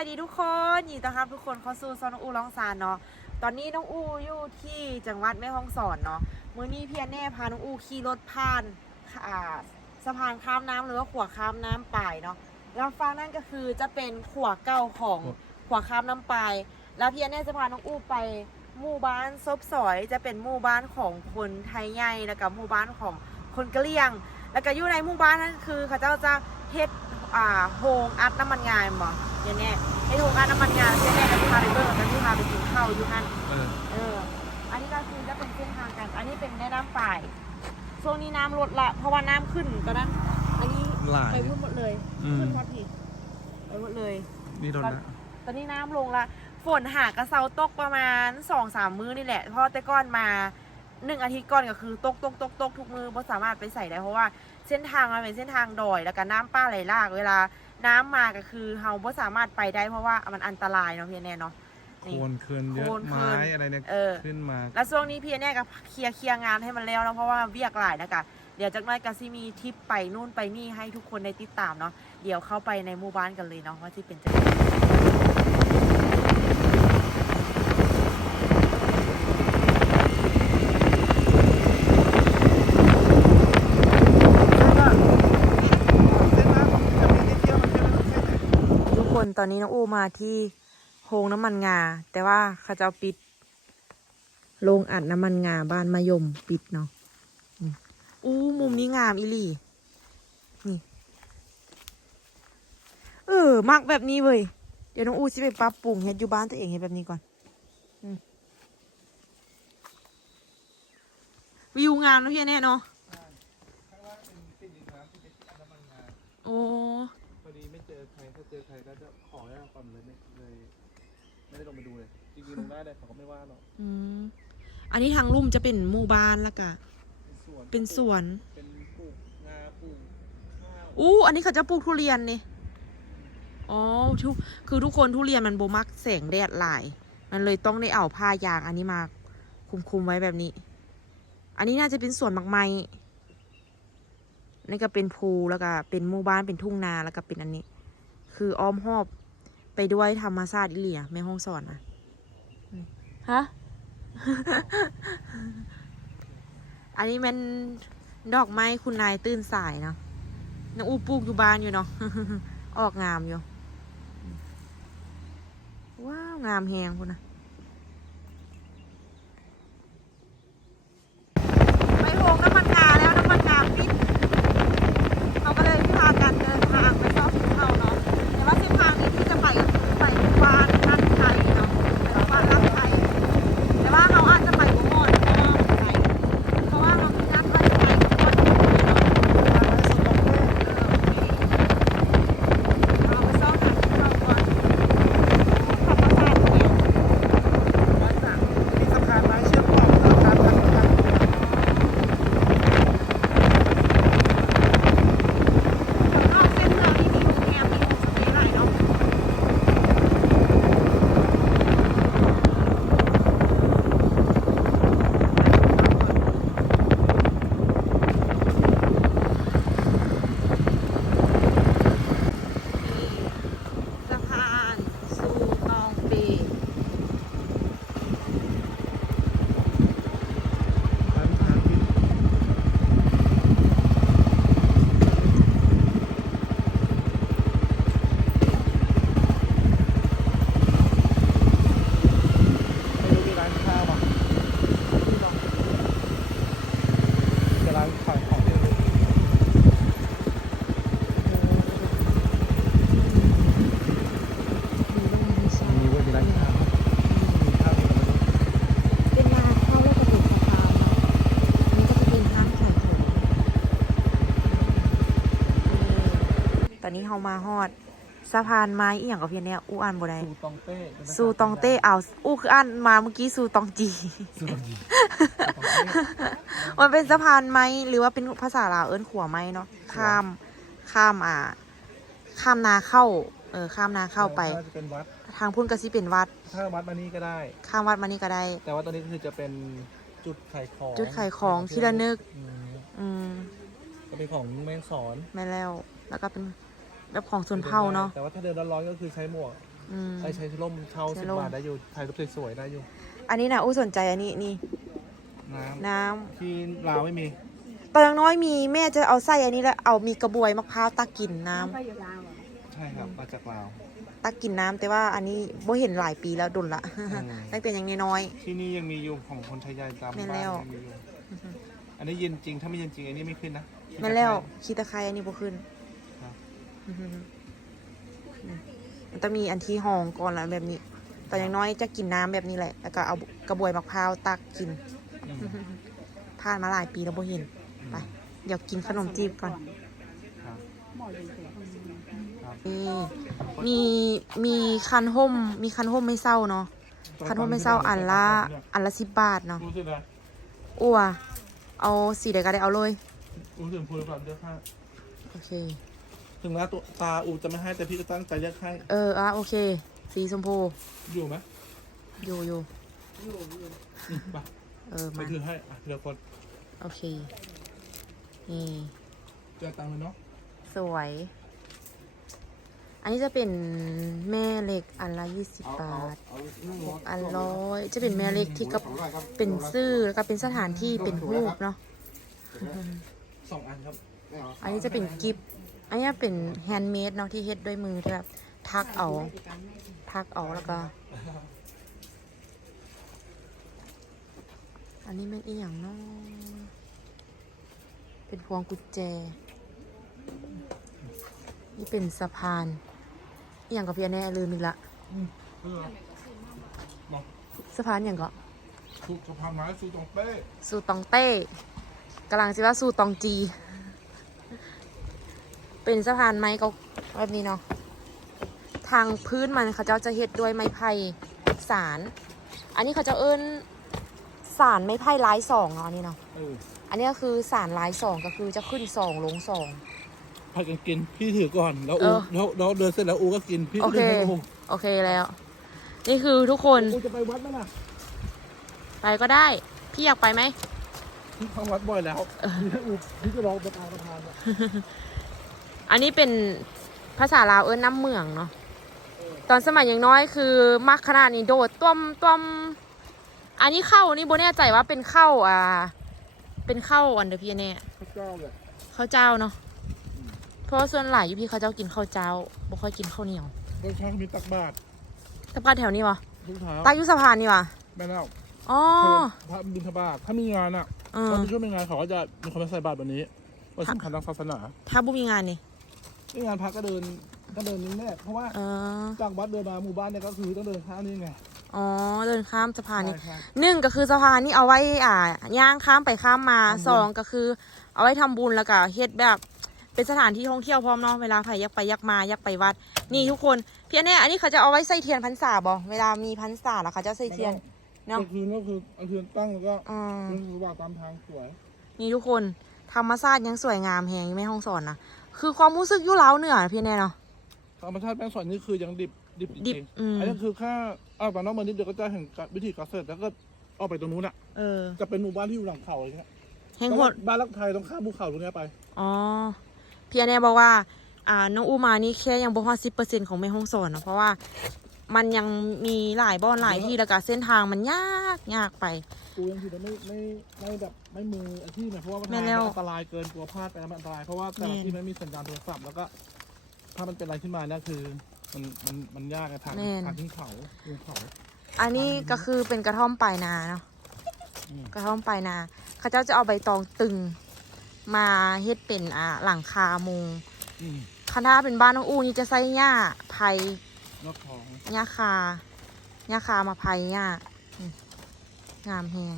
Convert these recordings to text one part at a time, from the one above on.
วัสดีทุกคนยินดีต้อนรับทุกคนเข้าสู่ซอนองอูร้องซานเนาะ ตอนนี้น้องอูอยู่ที่จังหวัดแม่ฮ่องสอนเนาะ มื้อนี้พี่แน่พาน้องอูขี่รถผ่านอ่าสะพานข้ามน้ำหรือว่าขวข้ามน้ำปายเนาะแล้วฟังนั่นก็คือจะเป็นขวเก่าของขวข้ามน้ำปาย แล้วพี่แน่จะพาน้องอูไปหมู่บ้านซบสอยจะเป็นหมู่บ้านของคนไทยใหญ่แล้วก็หมู่บ้านของคนกะเหรี่ยง แล้วก็อยู่ในหมู่บ้านนั่นคือเขาเจ้าจะเฮ็ดอ่าโฮงอัดน้ำมันงานบ่อย่า งเนี้ยเฮ็ดโฮงอัดน้ำมันงานเช่นแรกกับที่พาไปเบิร์แล้วที่พาไปกินข้าวอยู่นั่นเออเออ อันนี้ก็คือจะเป็นเส้นทางกัน อันนี้เป็นแม่น้ำป่ายช่วงนี้น้ำลดละ เพราะว่าน้ำขึ้นตอนนั้น อันนี้หลาย ไปพุ่นหมดเลย อืม ขึ้นพอดีไปหมดเลย นี่รถนะตอนนี้น้ำลงละ ฝนหากระเซาตกประมาณสองสามมื้อนี่แหละ เพราะแต่ก่อนมาหนึ่งอาทิตย์ก่อนก็คือตกตกตกตกทุกมือเพราะสามารถไปใส่ได้เพราะว่าเส้นทางมันเป็นเส้นทางดอยแล้วก็น้ำป้าไหลหลากเวลา น้ำมาก็คือเฮาบ่สามารถไปได้เพราะว่ามันอันตรายเนาะพี่แน่เนาะ โคนี่ลนคืนเยอะโคลนคืนไม้อะไรเนี่ยเออ ขึ้นมา แล้วช่วงนี้พี่แน่ก็เคลียร์เคลียร์งานให้มันแล้วเนาะเพราะว่าเวียกหลายนะกะเดี๋ยวจากหน้อยก็สิมีทริปไปนู่นไปนี่ให้ทุกคนได้ติดตามเนาะเดี๋ยวเข้าไปในหมู่บ้านกันเลยเนาะว่าที่เป็นจังไง ตอนนี้น้องอูมาที่โฮงน้ำมันงา แต่ว่าเขาจะปิดโรงอัดน้ำมันงาบ้านมะยมปิดเนาะอู้มุมนี้งามอีหลีนี่เออมักแบบนี้เว้ยเดี๋ยวน้องอูสิไปปรับปรุงเฮ็ดอยู่บ้านตัวเองเฮ็ดแบบนี้ก่อนอวิวงามนะพี่แน่เนาะโอ้ เลยจริงๆลงได้เลยเขาก็ไม่ว่าหรอกอืมอันนี้ทางลุ่มจะเป็นหมู่บ้านแล้วก็เป็นสวนเป็นสวน เป็นปลูกงาปลูกข้าวอู้ อันนี้เขาจะปลูกทุเรียนนี่อ๋อทุกคือทุกคนทุเรียนมันโบมักแสงแดดหลาย มันเลยต้องได้เอาผ้ายางอันนี้มาคุมคุมๆไว้แบบนี้ อันนี้น่าจะเป็นสวนหมักไม้นี่ก็เป็นภูแล้วก็เป็นหมู่บ้านเป็นทุ่งนาแล้วก็เป็นอันนี้ คืออ้อมหอบไปด้วยธรรมชาติอิเลียแม่ห้องสอนนะอืม ฮะ อันนี้มันดอกไม้คุณนายตื่นสายเนาะน้องอูปลูกอยู่บ้านอยู่เนาะ ออกงามอยู่ ว้าว งามแหงคุณนะไปโฮงน้ำมันงาแล้วน้ำมันงาปิดเขาก็เลยพากันเดินทางไปชอบภูเขาเนาะแต่ว่าเส้นทางนี้ที่จะไปก็คือไปหมู่บ้านท่านไทยเนาะไปหมู่บ้านรักไทย แต่ว่าเราอาจจะไปบ่หมดเพราะว่ามันไกลเพราะว่าเรามีนัดไว้ไปก่อนที่จะเนาะ เราไปซ่อมหาที่เราก่อนธรรมชาติเนี่ย มีสะพานไม้เชื่อมต่อสะพานทางทาง นอกเส้นเมืองนี่มีโรงแรมมีโฮมสเตย์หลายเนาะนี่สะพานซูตองเบ ร้านค้าปิด ไม่รู้มีร้านข้าวป่ะจะร้านขายของที่ระลึกมีเว้ยมีร้านข้าวมีข้าวมีอะไรไม่รู้ เป็นนาเข้าแล้วก็เป็นสะพานเนาะอันนี้ก็จะเป็นห้างขายของต อนนี้เรามาฮอด สะพานไม้อีหยังกับเพียนเนี่ยอู้อ่านบ่ได้ซูตองเต้เป็นภาษาซูตองเต้เอาอู้คืออ่านมาเมื่อกี้ซูตองจี ซูตองจีมันเป็นสะพานไม้หรือว่าเป็นภาษาลาวเอิ้นขัวไม้เนาะข้ามข้ามอ่า ข้ามนาเข้า เออข้ามนาเข้าไปน่าจะเป็นวัด ทางพุ่นก็สิเป็นวัด ถ้าวัดมานี่ก็ได้ ข้ามวัดมานี่ก็ได้ แต่ว่าตอนนี้คือจะเป็นจุดขายของจุดขายของที่ระลึก อืมอืมก็เป็นของแมงสอน แม่แล้ว แล้วก็เป็น แบบของชนเผ่าเนาะแต่ว่าถ้าเดินร้อนๆก็คือใช้หมวกอืม ใช้ใช้ร่มเช่าใช้สิบร่ม บาทได้อยู่ถ่ายรูปสวยๆได้อยู่อันนี้นะอู้สนใจอันนี้นี่น้น้ำำที่ลาวไม่มีตอนยังน้อยมีแม่จะเอาไส้อันนี้แล้วเอามีกระบวยมะพร้าวตักกินน้ำใช่ครับมาจากลาว ตักกินน้ำแต่ว่าอันนี้บ่เห็นหลายปีแล้วดุลละอืม ตั้งแต่ยังน้อย ที่นี่ยังมีอยู่ของคนไทยใหญ่ตามแม่บ้านแล้ว ยังมีอยู่อันนี้เย็นจริงถ้าไม่เย็นจริงอันนี้ไม่ขึ้นนะๆแม่นแล้วขี้ตะไคร้อันนี้บ่ขึ้นครับ มันต้องมีอันที่ห้องก่อนแล้วแบบนี้ตอนยังน้อยจะกินน้ำแบบนี้แหละ แล้วก็เอากระบวยมะพร้าวตักกินอืมผ่านมาหลายปีแล้วบ่เห็น ไป เดี๋ยวกินขนมจีบก่อนครับครับนี่มีมีคันห่ม มีคันห่มไม่เศร้าเนาะ คันห่มไม่เศร้าอันละอันละสิบบาทเนาะรู้สึกอะไรอ้วเอาสีใดก็ได้เอาเลยรู้สึกพูดแบบเลือกให้โอเค ถึงแม้ตัวตาอูจะไม่ให้แต่พี่ก็ตั้งใจเลือกให้ เอออะโอเค สีชมพู อยู่ไหมอยู่อยู่อืมไปเออไปมาถือให้อะเดี๋ยวคนโอเค นี่ เจอตังค์เลยเนาะสวย อันนี้จะเป็นแม่เหล็กอันละยี่สิบบาท อันร้อยจะเป็นแม่เหล็กที่ก็เป็นซื่อแล้วก็เป็นสถานที่เป็นรูปเนาะ สองอันครับ อันนี้จะเป็นกิฟต์ อันนี้เป็นแฮนด์เมดเนาะที่เฮ็ดด้วยมือที่แบบทักเอาทักเอาแล้วก็ อันนี้เป็นอีหยังเนาะเป็นพวงกุญแจ นี่เป็นสะพานอีหยังกับพี่แน่ลืมอีกละเออบอกสะพานอหย่างก็ถูกสะพานไม้สูตรงเป้สูตองเต้กำลังสิว่าสูตองจี เป็นสะพานไม้ก็แบบนี้เนาะทางพื้นมันเขาเจ้าจะเฮ็ดด้วยไม้ไผ่สาร อันนี้เขาจะเอิ้นสารไม้ไผ่ลายสองเนาะอันนี้เนาะเอออันนี้ก็คือสารลายสองก็คือจะขึ้นสองลงสอง ผัดกันกินพี่ถือก่อนแล้วเออูอแล้วแล้วเดินเสร็จแล้วอูก็กินพี่โอก็เค เดินให้อูโอเคแล้ว นี่คือทุกคนอูจะไปวัดไหมล่ะไปก็ได้ พี่อยากไปไหม พี่เข้าวัดบ่อยแล้วพี่ให้อูพี่จะลองประธานประธานอะ อันนี้เป็นภาษาลาวเอิ้นน้ำเมืองเนาะตอนสมัยยังน้อยคือมักขนาดนี้โดดต้วมต้วมอันนี้เข้านี่โบแน่ใจว่าเป็นเข้าอ่า เป็นเข้าอันเดอร์พี่แน่พระเจ้าเลยข้าวเจ้าเนาะเพราะว่าส่วนหลายอยู่พี่เขาเจ้ากินข้าวเจ้าบ่ค่อยกินข้าวเหนียวตอนเช้ามีตักบาตรตะปาแถวนี้วะทุกเช้าตายุสะพานนี่วะแม่แล้วอ๋อพระบิณฑบาตถ้ามีงานอะเออถ้ามีช่วงมีงานเขาก็จะมีคนมาใส่บาตรแบบนี้วันสำคัญทางศาสนา ถ้าบุมีงานนี่ ที่งานพระก็เดินก็เดินนี้แน่เพราะว่าเออจากวัดเดินมาหมู่บ้านเนี่ยก็คือต้องเดินข้ามนี่ไงอ๋อ เดินข้ามสะพานนี่ ใช่ครับหนึ่งก็คือสะพานนี่เอาไว้อ่าย่างข้ามไปข้ามมาทำบุญสองก็คือ เอาไว้ทำบุญแล้วก็เฮ็ดแบบ เป็นสถานที่ท่องเที่ยวพร้อมเนาะเวลาใครอยากไปอยากมาอยากไปวัด นี่ทุกคนพี่อันเนี้ยอันนี้เขาจะเอาไว้ใส่เทียนพรรษาบ่เวลามีพรรษาแล้วเขาจะใส่เทียนเนอะก็คือก็คือเอาเทียนตั้งแล้วก็อืมเดินระหว่างตามทางสวย นี่ทุกคนธรรมชาติยังสวยงามแหงแม่ห้องสอนนะ คือความรู้สึกอยู่เล้าวเหนือพี่แน่เนาะธรรมชาติแม่งสอนนี่คือยังดิบดิบจดิบริงอืมๆอันนี้คือแค่อ้าวตอนนอกมานิดเดียวก็จะเห็นวิธีการเสร็จแล้วก็ออกไปตรงนู้นอะเออจะเป็นหมู่บ้านที่อยู่หลังเขาอะไรเงี้ยแหงแล้วโหก็ดบ้านรักไทยต้องข้ามภูเขาตรงเนี้ยไป อ๋อ พี่อันเนี้ยบอกว่า อ่า น้องอูมานี่แค่ยังบ่ฮอดสิบเปอร์เซ็นต์ของแม่ห้องสอนเนาะเพราะว่า มันยังมีหลายบ่อนหลายที่แล้วก็เส้นทางมันยากยากไป กูยังถือว่าไม่ไม่ไม่แบบไม่มืออาชีพนะเพราะว่ามันแม่ทางแล้วมันอันตรายเกินกลัวพลาดไปแล้วมันอันตรายเพราะว่าแต่ละแม่ที่มันมีสัญญาณโทรศัพท์แล้วก็ ถ้ามันเป็นอะไรขึ้นมาเนี่ยคือ มันมันมันยากอะทางทางขึ้นเขาขึ้นเขา อันนี้ก็คือเป็นกระท่อมปลายนาเนาะอืม กระท่อมปลายนาเขาเจ้าจะเอาใบตองตึง มาเฮ็ดเป็นอ่าหลังคามุงอืม คณะเป็นบ้านน้องอูนี่จะใส่หญ้าไผ่ นอกของหญ้าคาหญ้าคามาไผ่หญ้าอืมงามแฮง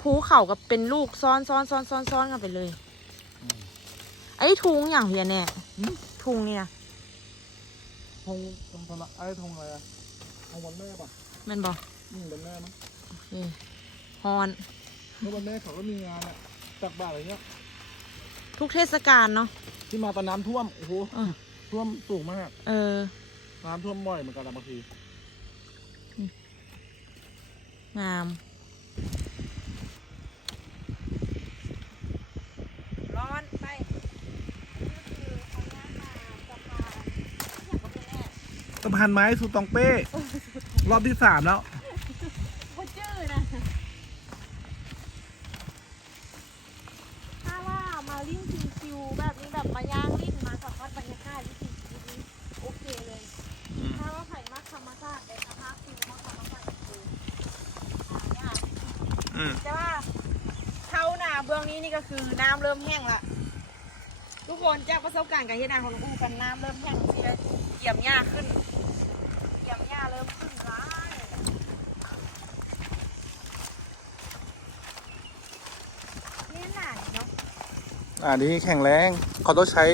ภูเขาก็เป็นลูกซ้อนซ้อนซ้อนซ้อนซ้อนกันไปเลยอืมไอ้ทุงอย่างเพียแน่อืมทุงนี่นะธงธงพละไอ้ธงอะไรอะธงวันแม่ป่ะแมันบอกอืมวันแม่มั้งโอเคฮอนเมื่อวันแม่เขาก็มีงานอะตักบาตรอะไรเงี้ยทุกเทศกาลเนาะที่มาตอนน้ำท่วมโอ้โหเออท่วมสูงมาก เออ น้ำท่วมบ่อยเหมือนกันนะบางทีงาม ร้อนไปนี่คือเขาย่างมาสะพานอยากก็เป็นแน่สะพานไม้สุตองเป้ รอบที่สามแล้ว คนจื้อนะ ถ้าว่ามาลิ้นชิวๆแบบนี้แบบมาย่างลิ้นมาสัมผัสบรรยากาศวิถีชีวิตนี้โอเคเลย ถ้าว่าไผ่มากธรรมชาติในสภาพฟิวมากธรรมชาติคือหายาก อืม แต่ว่าเข้าหนาเบื้องนี้นี่ก็คือน้ำเริ่มแห้งละทุกคนจากประส บการณ์การเฮ็ดนาของน้องอูกันน้ำเริ่มแห้งทีละเกี่ยมหญ้าขึ้นเกี่ยมหญ้าเริ่มขึ้นร้ายนี่หนาเนาะอ่านี่แข็งแรงเขาต้องใช้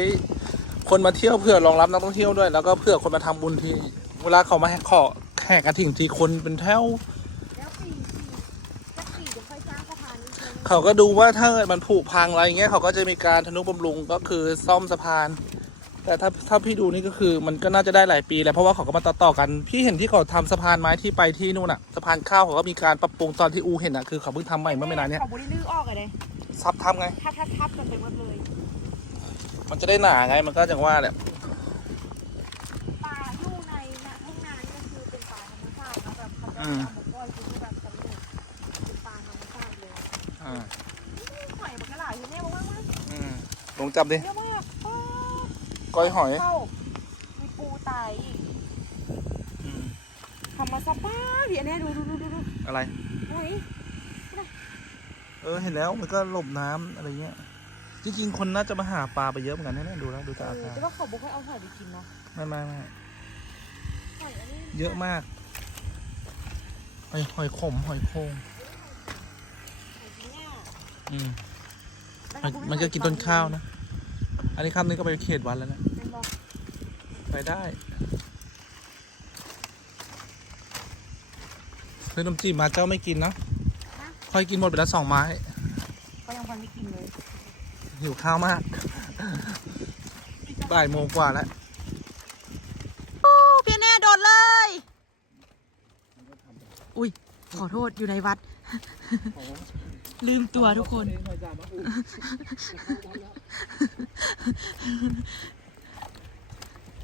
คนมาเที่ยวเพื่อรองรับนักท่องเที่ยวด้วย แล้วก็เพื่อคนมาทำบุญที่ เวลาเขามาขอแห่กระถิ่งทีคนเป็นแถวปีปีสักปีจะค่อยสร้างสะพานนี้ เองเขาก็ดูว่าถ้าเกิดมันผุพังอะไรเงี้ยเขาก็จะมีการทนุบำรุงก็คือซ่อมสะพาน แต่ถ้าถ้าพี่ดูนี่ก็คือมันก็น่าจะได้หลายปีแหล้วเพราะว่าเขาก็มาต่อต่อๆกัน พี่เห็นที่เขาทำสะพานไม้ที่ไปที่นู่นอะสะพานข้าวเขาก็มีการปรับปรุงตอนที่อูเห็นอะคือเขาเพิ่งทำใหม่เมื่อไม่นานเนี้ยเขาบริลื้อออกเลยซับทำไงทับทับทับกันไปหมดเลย มันจะได้หนาไงมันก็จังว่าแหละป่าอยู่ในนะทุ่งนานี่ก็คือเป็นป่าธรรมชาตินะแบบเขาจะ อ่าหอยมันก็หลายอยู่เนี่ยบอกว่ามันอืมลงจับดิ เยอะมากป้าก้อยหอยเข้ามีปูไตอีกอืมทำมาซะป้าพี่อันเนี้ยดูดูดูดูดูอะไร หอยเออเห็นแล้วมันก็หลบน้ำอะไรเงี้ย จริงๆ คนน่าจะมาหาปลาไปเยอะเหมือนกันนะเนี่ยดูแล้วดูเอจากอาอการแต่ว่าเขาบอกให้เอาหอยไปกินเนาะไม่ไม่ไม่หอยอันนี้เยอะมากหอยหอยขมหอยโคงหอยเนี่ย อืมมันมันก็กินต้นข้าวนะ อันนี้ข้ามนี้ก็ไปเขตวัดแล้วนะเป็นบอกไปได้ ซื้อน้ำจิ้มมาเจ้าไม่กินเนาะค่อยกินหมดไปแล้วสองไม้ ก็ยังพันไม่กินเลย หิวข้าวมากบ่ายโมงกว่าแล้วโอ้พี่แน่โดดเลย อุ้ยขอโทษอยู่ในวัด ลืมตัวทุกคน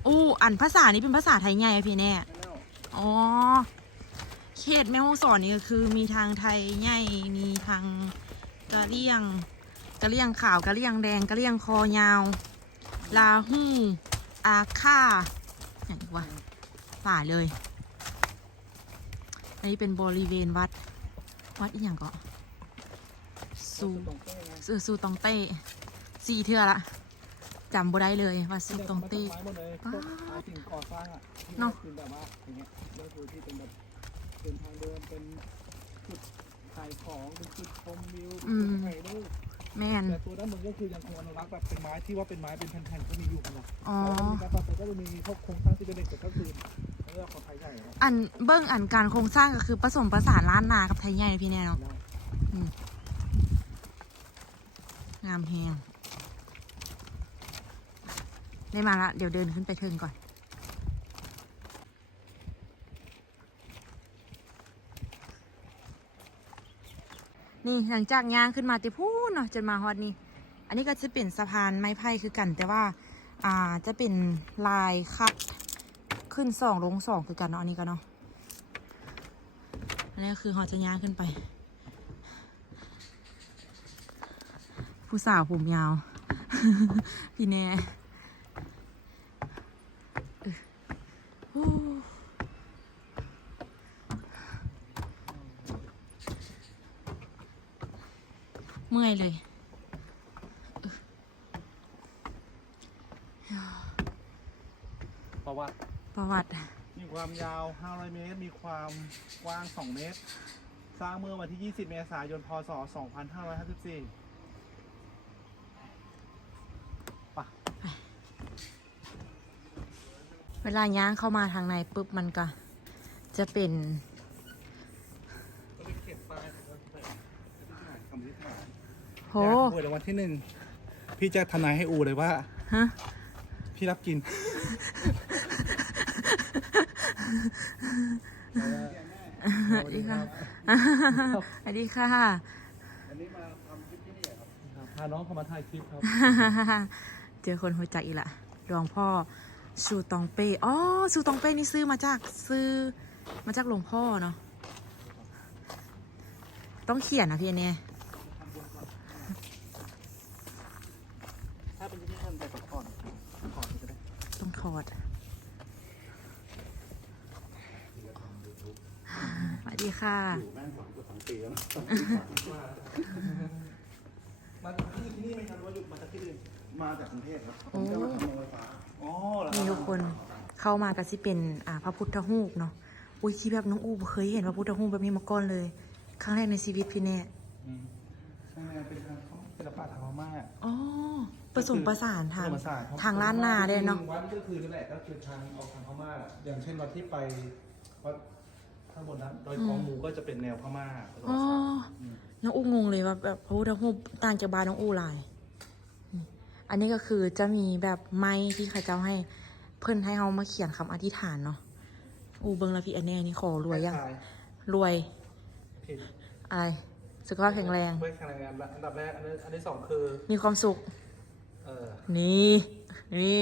อู้อันภาษานี้เป็นภาษาไทยไงอะพี่แน่ อ๋อ เขตแม่ฮ่องสอนนี่ก็คือ มีทางไทยใหญ่มีทางกะเลี่ยงกะเลี่ยงขาวกะเลี่ยงแดงกะเลี่ยงคอยาว ลาหูอาค่าอย่างวะป่าเลย อันนี้เป็นบริเวณวัด วัดอีกอย่างก็ ซูเออซูตองเต้สี่เทื่อละจำบ่ได้เลยว่าซูตองเต้ไม้หมดเลยพวกไม้สิ่งก่อสร้างอะที่เนอะเป็นแบบว่าอย่างเงี้ยก็คือที่เป็นแบบเป็นทางเดินเป็นจุดขายของเป็นจุดชมวิวเป็นจุดถ่ายรูปแม่นแต่ตัวด้านบนก็คือยังคงอนุรักษ์แบบเป็นไม้ที่ว่าเป็นไม้เป็นแผ่นๆก็มีอยู่นะอ๋อแล้วก็มีการปรับปรุงก็จะมีพวกโครงสร้างที่เป็นเหล็กแต่ก็คือเรื่องของไทยใหญ่ครับอันเบิ้งอันการโครงสร้างก็คือผสมประสานล้านนากับไทยใหญ่พี่แน่เนาะได้งามแฮงได้มาละ เดี๋ยวเดินขึ้นไปเทิงก่อน นี่หลังจากย่างขึ้นมาติพูนเนาะจนมาฮอดนี่ อันนี้ก็จะเป็นสะพานไม้ไผ่คือกัน แต่ว่าอ่าจะเป็นลายคัดขึ้นสองลงสองคือกันเนาะอันนี้ก็เนาะอันนี้ก็คือฮอจะย่างขึ้นไป ผู้สาวผมยาว พี่แน่เออโอ้เมื่อยเลยประวัติประวัติ มีความยาว 500 เมตร มีความกว้าง 2 เมตร สร้างเมื่อวันที่ 20 เมษายน พศ 2554 เวลาย่างเข้ามาทางในปุ๊บมันก็จะเป็นก็เป็นเขตป้ายนะครับคำที่ถ่ายโหอยากหวยรางวัลที่หนึ่งพี่จะทนายให้อูเลยว่าฮะพี่รับกินสวัสดีค่ะสวัสดีค่ะอันนี้มาทำคลิปที่นี่ครับพาน้องเขามาถ่ายคลิปครับเจอคนหัวใจกอีกละหลวงพ่อ สูตองเป้อ๋อสูตองเป้นี่ซื้อมาจากซื้อมาจากหลวงพ่อเนาะ ต้องเขียนนะพี่เนี่ยถ้าเป็นที่ท่านไปก่อนก่อนก็ได้ต้องถอดสวัสดีค่ะมาที่ที่นี่ไหมครับหรือว่าอยู่มาจากที่อื่นมาจากกรุงเทพครับโอ้จะมาทำโรงไฟฟ้า คนเข้ามาก็สิเป็นอ่าพระพุทธรูปเนาะอุ้ยที่แบบน้องอูบ่เคยเห็นพระพุทธรูปแบบนี้มาก่อนเลย ครั้งแรกในชีวิตพี่แน่อืมใช่เป็นทางเขาศิลปะทางพม่า อ๋อผสมประสานทางผสมผสนทางล้านนาเลยเนาะวัดก็คือนั่นแหละก็คือทางออกทางพม่า อย่างเช่นวัดที่ไปวัดข้างบนนั้นดอยคองมูก็จะเป็นแนวพม่าผสมผอ๋อสานน้องอูงงเลยว่าแบบพระพุทธรูปต่างจากบานน้องอูหลายนี่อันนี้ก็คือจะมีแบบไม้ที่เขาเจ้าให้ เพิ่นให้เฮามาเขียนคำอธิษฐานเนาะอูเบิงและพี่อันแน่นี่ขอรวยยังคล้ายรวยๆผิดอะไรสุขภาพแข็งแรง เพื่อแข็งแรงอันดับแรก อันนี้อันที่สองคือ มีความสุข เออนี่นี่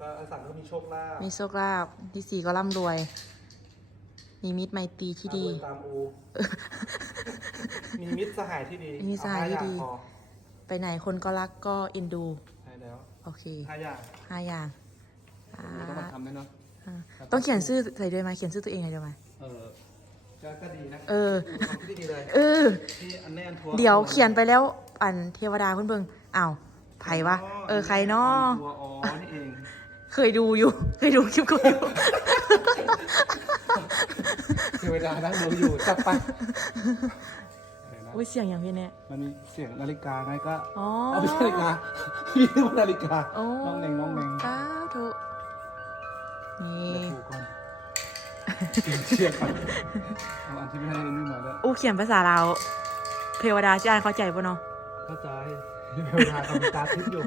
ก็อันสามก็มีโชคลาภมีโชคลาภที่สี่ก็ร่ำรวย มีมิตรไมตรีที่ดีรวยตามอู มีมิตรสหายที่ดีมีมิตรสหายที่ดี เอห้อพอไปไหนคนก็รักก็เอ็นดู ใช่แล้วโอเคห้าอย่างห้าอย่าง อ่าต้องมาทำด้วยเนาะอ่าต้องเขียนชื่อใส่ด้วยไหมเขียนชื่อตัวเองใส่ด้วยไหมเออก็ก็ดีนะเออทำที่ดีเลยเออ ที่อันแน่นทัวร์เดี๋ยวเขียนไปแล้วอันเทวดาเพิ่นเบิ่งอ้าวไผวะเออใครเนาะทัวร์อ๋อนี่เองเคยดูอยู่ เคยดูคลิปก็อยู่ เทวดานั่งดูอยู่จับไปอะไรนะอุ้ยเสียงอย่างพี่เนี่ย มันมีเสียงนาฬิกาไงก็อ๋อ เอาไม่ใช่นาฬิกาพี่นึกว่านาฬิกาโอ้น้องเน่งน้องเน่งสาธุ นี่เดี๋ยวถูกก่อนเชียร์ก่อนเอาอันที่ไม่ให้นี่มาแล้วอู้เขียนภาษาลาวเทวดาจะอ่านเข้าใจปะเนาะ เข้าใจเทวดาเขามีตาทิพย์อยู่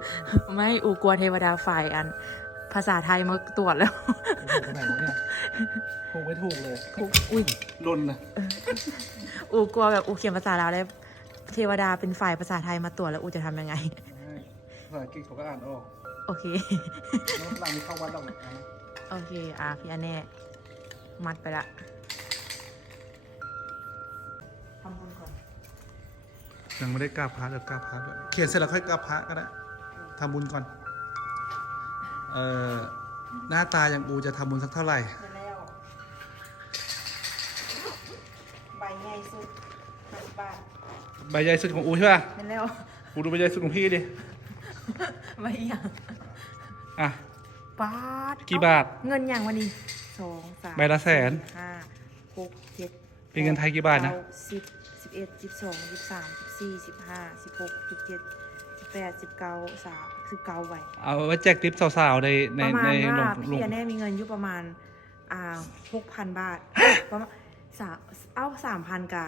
ไม่อูกลัวเทวดาฝ่ายอัน ภาษาไทยมาตรวจแล้ว ถูกตรงไหนวะเนี่ยถูกไม่ถูกเลยอุ้ยลนนะอูกลัวแบบอูเขียนภาษาลาวแล้วเทวดาเป็นฝ่ายภาษาไทยมาตรวจแล้วอูจะทำยังไง ภาษาอังกฤษเขาก็อ่านออกโอเค น้องหลังนี้เข้าวัดหรอกนะ โอเค อะ พี่อันแน่ มัดไปละทำบุญก่อน ยังไม่ได้กราบพระเดี๋ยวกราบพระด้วยเขียนเสร็จแล้วค่อยกราบพระก็ได้ทำบุญก่อน เอ่อ หน้าตาอย่างอูจะทำบุญสักเท่าไหร่เสร็จแล้วใบใหญ่สุดห้าสิบบาทใบใหญ่สุดของอูใช่ป่ะเสร็จแล้วอูดูใบใหญ่สุดของพี่ดิ ใบอย่างอะ บาทกี่บาท เงินอย่างวันนี้สองสามใบละแสน สี่ห้าหกเจ็ดเป็นเงินไทยกี่บาทนะเสิบสิบเอ็ดสิบสองสิบสามสิบสี่สิบห้าสิบหกสิบเจ็ดสิบแปดสิบเก้าสามสิบเก้าใบเอาไว้แจกทิปสาวๆในในประมาในณหลว่างหลวพี่งอันแน่มีเงินอยู่ประมาณอ่าหกพันบาทประมาณสามเอ้าสามพันกะ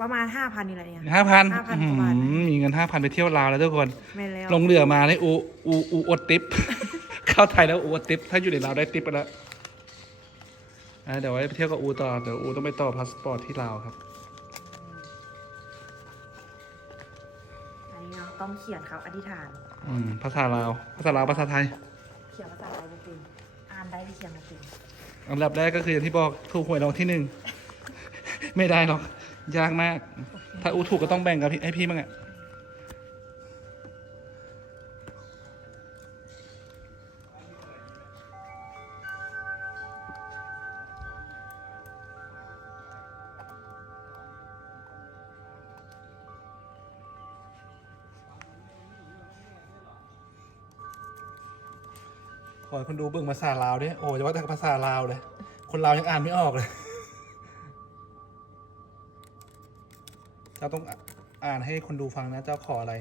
ประมาณห้าพันนี่แหละเนี่ย ห้าพัน5,000กว่าบาท มีเงินห้าพันไปเที่ยวลาวแล้วทุกคน ไม่แล้ว ลงเรือมาในอูอูอูอดติป เข้าไทยแล้วอูอดติป ถ้าอยู่ในลาวได้ติปไปแล้วอะเดี๋ยวไว้ไปเที่ยวกับอูต่อเดี๋ยวอูต้องไปต่อพาสปอร์ตที่ลาวครับ อันนี้เนาะต้องเขียนครับอธิษฐาน อืมภาษาลาว ภาษาลาวภาษาไทย เขียนภาษาอะไรไม่เป็นอ่านได้ที่เขียนไม่เป็นอันดับแรกก็คืออย่างที่บอกถูกหวยรางวัลที่หนึ่ง ไม่ได้หรอก ยากมาก ถ้าอูถูกก็ต้องแบ่งกับพี่ให้พี่มั้งอะขอคนดูเบิ่งภาษาลาวด้วยโอ้จะว่าแต่ภาษาลาวเลย คนลาวยังอ่านไม่ออกเลย เจ้าต้องอ่านให้คนดูฟังนะเจ้าขออะไร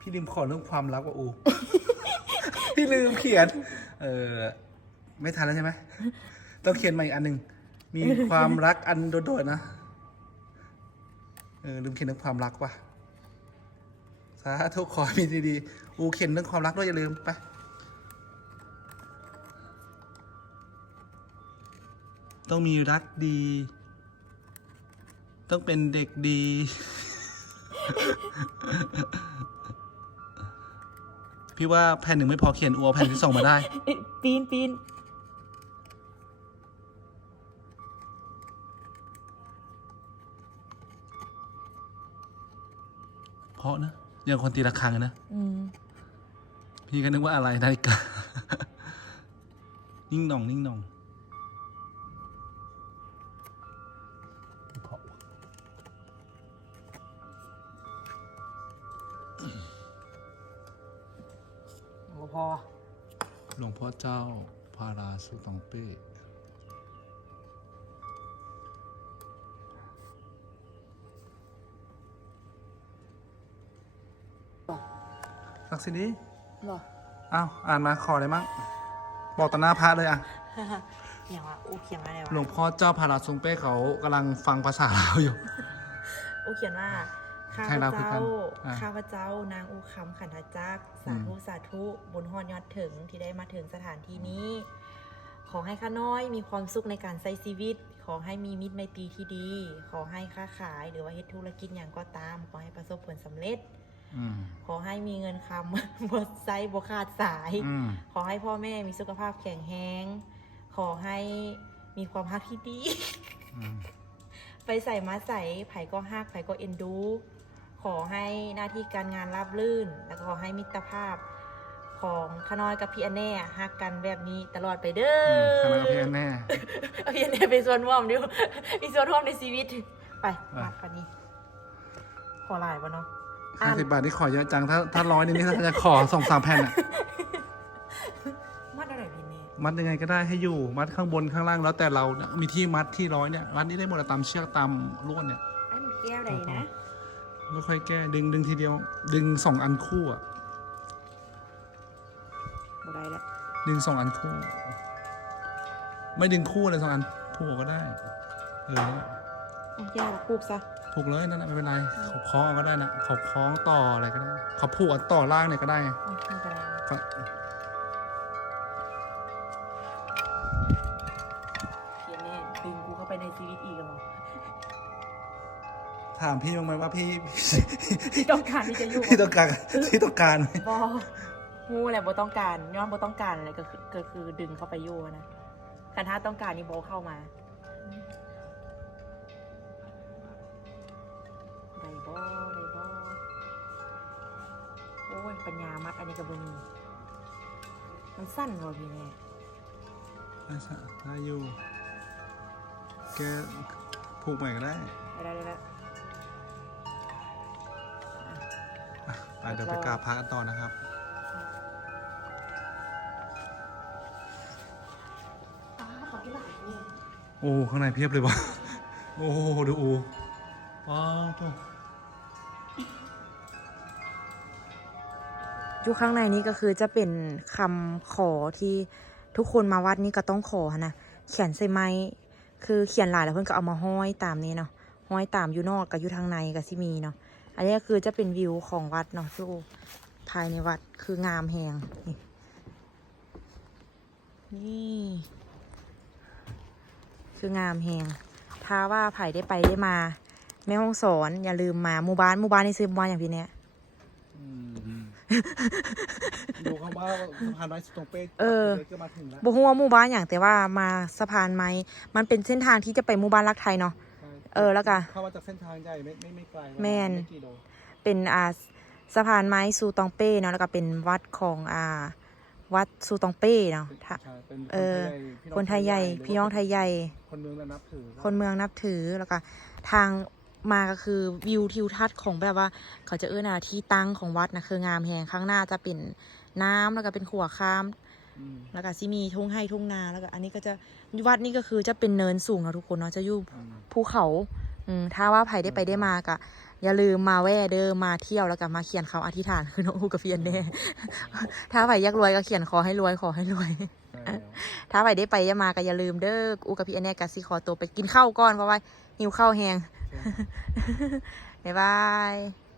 พี่ลืมขอเรื่องความรักว่าอู พี่ลืมเขียน เออ ไม่ทันแล้วใช่ไหม ต้องเขียนใหม่อีกอันหนึ่ง มีความรักอันโดดๆนะ เออลืมเขียนเรื่องความรักว่ะ สาธุขอให้มีดีๆอูเขียนเรื่องความรักด้วยอย่าลืมไปต้องมีรักดี ต้องเป็นเด็กดี พี่ว่าแผ่นหนึ่งไม่พอเขียนอัวแผ่นที่สองมาได้ ปีนปีนเพราะนะอ ย่างคนตีระฆังอะนะอืมพี่ก็นึกว่าอะไรนาฬิกา นิ่งหน่อง นิ่งหน่องเพราะว่ะโอ้พอหลวงพ่อเจ้าพาราสุตองเป้ สักสินี้หรออ้าวอ่านมาขออะไรมั่งบอกต่อหน้าพระเลยอะอย่างว่าอูเขียนว่าอะไรวะหลวงพ่อเจ้าพาราสุงเป้เขากำลังฟังภาษาลาวอยู่ อูเขียนว่าข้าใช่พเราคือกัเจ้านอ่าข้าพเจ้านางอูคำขันธจักรสาธุสาธุบุญฮอดยอดถึงที่ได้มาถึงสถานที่นี้ ขอให้ข้าน้อยมีความสุขในการใช้ชีวิต ขอให้มีมิตรไมตรีที่ดี ขอให้ค้าขายหรือว่าเฮ็ดธุรกิจอย่างก็ตาม ขอให้ประสบผลสำเร็จอืม ขอให้มีเงินคำบดไซบขาดสายอืมขอให้พ่อแม่มีสุขภาพแข็งแรงขอให้มีความฮักที่ดีอืมไปใส่มาใส่ไผ่ก็ฮักไผ่ก็เอ็นดู ขอให้หน้าที่การงานราบรื่น แล้วก็ขอให้มิตรภาพของขน้อยกับพี่อันแน่ฮักกันแบบนี้ตลอดไปเด้อืมอคณะเพียนแน่เอาพี่อันแน่เป็นส่วนร่วมดิวมีส่วนร่วมในชีวิต ไปไปมาปันนี้ ขอหลายวะเนาะ ห้าสิบบาทนี่ขอเยอะจัง ถ้าถ้าร้อยนี่นี่ถ้าจะขอสองสามแผ่นอะมัดอะไรพี่เน่มัดยังไงก็ได้ให้อยู่ มัดข้างบนข้างล่างแล้วแต่เราเนี่ยมีที่มัดที่ร้อยเนี่ยมัดนี่ได้หมดอะตามเชือกตามลวดเนี่ยไอ้มันแก้วใดนะไม่ค่อยแก้ดึงดึงทีเดียว ดึงสองอันคู่อะบ่ได้แล้วดึงสองอันคู่ ไม่ดึงคู่เลยสองอันผูกก็ได้ เออเอาแก้วคูกซะ ผูกเลยนั่นแหละไม่เป็นไรเขาคล้องเอาก็ได้นะเขาคล้องต่ออะไรก็ได้เขาผูกอันต่อล่างเนี่ยก็ได้เอาไม่เป็นไรก็พี่แน่ดึงกูเข้าไปในชีวิตอีกแล้วเหรอถามพี่บ้างไหมว่าพี่พี่ต้องการที่จะอยู่พี่ต้องการพี่ต้องการไหมบองูแหละโบต้องการย้อนโบต้องการอะไรก็คือก็คือดึงเข้าไปอยู่นะคันถ้าต้องการนี่โบเข้ามา ปัญญามัดอันนี้กับบมีมันสั้นกว่าพี่แน่ได้สะได้อยู่ แกผูกใหม่ก็ได้ ได้ได้ได้อะไปเดี๋ยวไปกราบพระกันต่อนะครับอ้าวขอที่หลังนี่ โอ้ ข้างในเพียบเลยวะโอ้ ดูโอ้ว้าว อยู่ข้างในนี้ก็คือจะเป็นคำขอที่ทุกคนมาวัดนี้ก็ต้องขอนะเขียนใส่ไม้คือเขียนหลายแล้วเพื่อนก็เอามาห้อยตามนี้เนาะห้อยตามอยู่นอกกับอยู่ทางในกับซิมีเนาะอันนี้ก็คือจะเป็นวิวของวัดเนาะที่ภายในวัดคืองามแหงนี่นี่คืองามแหงถ้าว่าไผ่ได้ไปได้มาแม่ห้องสอนอย่าลืมมาหมู่บ้านหมู่บ้านนี่ซื้อหมู่บ้านอย่างพี่เนี้ย ดูคำว่าสะพานไม้สตรงเป้เออ ก็มาถึงแล้วบ่ฮู้ว่าหมู่บ้านอย่างแต่ว่ามาสะพานไม้มันเป็นเส้นทางที่จะไปหมู่บ้านรักไทยเนาะ เออแล้วก็เข้ามาจากเส้นทางใหญ่ไม่ไม่ไม่ไกลแม่น ไกี่โลเป็นอ่าสะพานไม้ซูตองเป้เนาะแล้วก็เป็นวัดของอ่าวัดซูตองเป้เนาะถ้า ใช่เป็นเออพี่คนไทยใหญ่พี่น้องไทยใหญ่ คนเมืองน่ะนับถือคนเมืองนับถือแล้วก็ทาง มาก็คือวิวทิวทัศน์ของแบบว่า เขาจะเอื้อนาที่ตั้งของวัดนะคืองามแหงข้างหน้าจะเป็นน้ำแล้วก็เป็นขัวข้ามอืมแล้วก็ซิมีทุ่งให้ทุ่งนาแล้วก็อันนี้ก็จะวัดนี่ก็คือจะเป็นเนินสูงนะทุกคนเนาะจะอยู่อืมภูเขาอืมถ้าว่าไผ่ได้ไปได้มากะอย่าลืมมาแว่เด้อมาเที่ยวแล้วก็มาเขียนคำอธิษฐานคือน้องอูกับเพียนแน่ถ้าไผ่อยากรวยก็เขียนขอให้รวยขอให้รวยใช่แล้วถ้าไผ่ได้ไปได้มาก็อย่าลืมเด้ออูกับพี่อันแน่กับสิขอตัวไปกินข้าวก่อนเพราะว่าหิวข้าวแหง บ๊ายบาย